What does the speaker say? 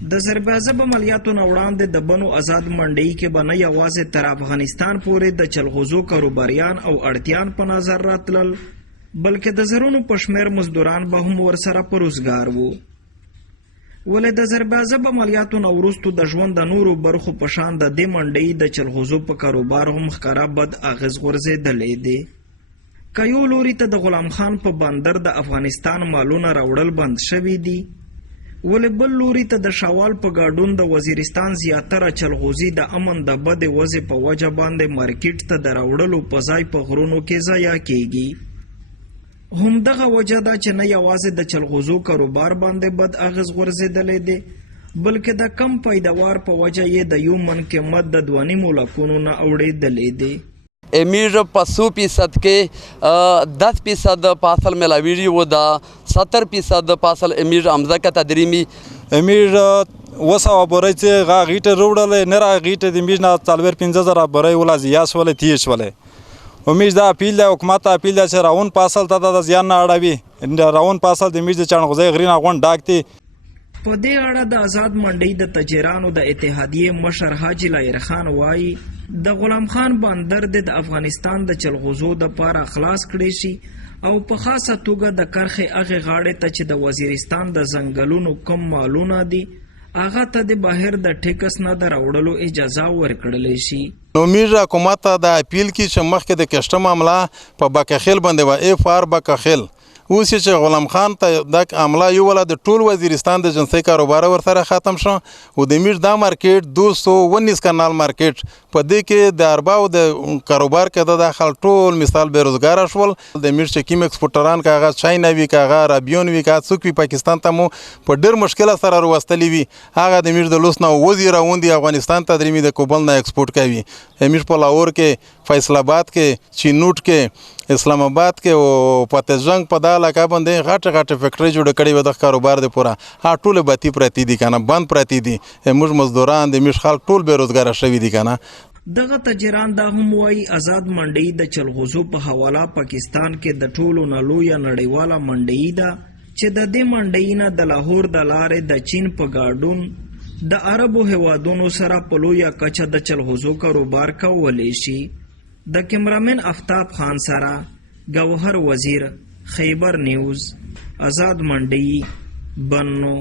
د زربازب عملیاتو نه وړاندې د بنو آزاد منډۍ کې به نه یوازې تر افغانستان پورې د چلغوزو کاروباریان او اړتیان په نظر راتلل بلکې د زرونو په شمېر مزدوران به هم ورسره په روزګار وو. ولې د زربازب عملیاتو نه وروستو د ژوند د نورو برخو په شان د دې منډۍ د چلغوزو په کاروبار هم ښکاره بد اغېز غورځېدلی دی. که یو لوري ته د غلام خان په بندر د افغانستان مالونه راوړل بند شوي دي، ولې بل لوري ته د شوال په ګاډون د وزیرستان زیاتره چلغوزي د امن د بدې وضع په وجه باندې مارکیټ ته د راوړلو په ځای په غرونو کې ضایع کیږي. همدغه وجه ده چې نه یوازې د چلغوزو کاروبار باندې بد اغېز غورځېدلی دی بلکې د کم پیداوار په وجه یې د یو من قیمت د 2.5 لکونو نه اوړېدلی دی. امیر په 100% کې 10% پاسل ملاویږي و د 70% پاسل امیر امزکه تدریمی امیر وسه بورای چې غا غیټه روړل نه را غیټه د امیر نه 4-5 بورای ولا زیاس ولا تیش ولا امید دا اپیل د حکومت اپیل د راون پاسل ته د زیان نه اړوي راون پاسل د امیر د چانغوزي غرینه غون ډاکتي. په دې اړه د آزاد منډۍ د تاجرانو د اتحادیې مشر حاجي لایر خان وایي د غلام خان بندر د افغانستان د چلغوزو د پاره خلاص کړی شي او په خاصه توګه د کرخې هغې غاړې ته چې د وزیرستان د ځنګلونو کم مالونه دي هغه ته د بهر د ټیکس نه د راوړلو اجازه ورکړلی شي. امیر حکومت ته د اپیل کې چې مخکې د کسټم عمله په بکخیل باندې و اف آر بکخیل اوس چې غلام خان ته د عمله یو ولا د ټول وزیرستان د جنسي کاروبار ورسره ختم شو او د امیر دا مارکیټ 219 کانال مارکیټ په دې کې د ارباو د کاروبار کې د داخل ټول مثال بیروزګار شول. د امیر چې کیم ایکسپورټران کاغه چاینا وی کاغه رابیون وی کا څوک پاکستان ته مو په ډېر مشکل سره وروستلی وی هغه د امیر د لوس نه وزیر اوندي افغانستان ته درېمي د کوبل نه ایکسپورټ کوي. امیر په لاهور کې فیصل آباد کې چینوټ کې اسلام آباد کې او پتهجنګ په دا علاقه باندې غټه فیکټری جوړ کړي و د کاروبار د پورا ټول باتی پرتی دي کنه بند پرتی دي موږ مزدوران د مش خلک ټول بیروزګار شوي دي کنه. دغه تاجران دا هم وایي آزاد منډۍ د چلغوزو په حواله پاکستان کې د ټولو نه لویه نړیواله منډۍ ده چې د دې منډۍ نه د لاهور د لارې د چین په ګاډون د عربو هیوادونو سره په لویه کچه د چلغوزو کاروبار کولی شي. د کیمرامین افتاب خان سره گوهر وزیر، خیبر نیوز، آزاد منډۍ، بنو.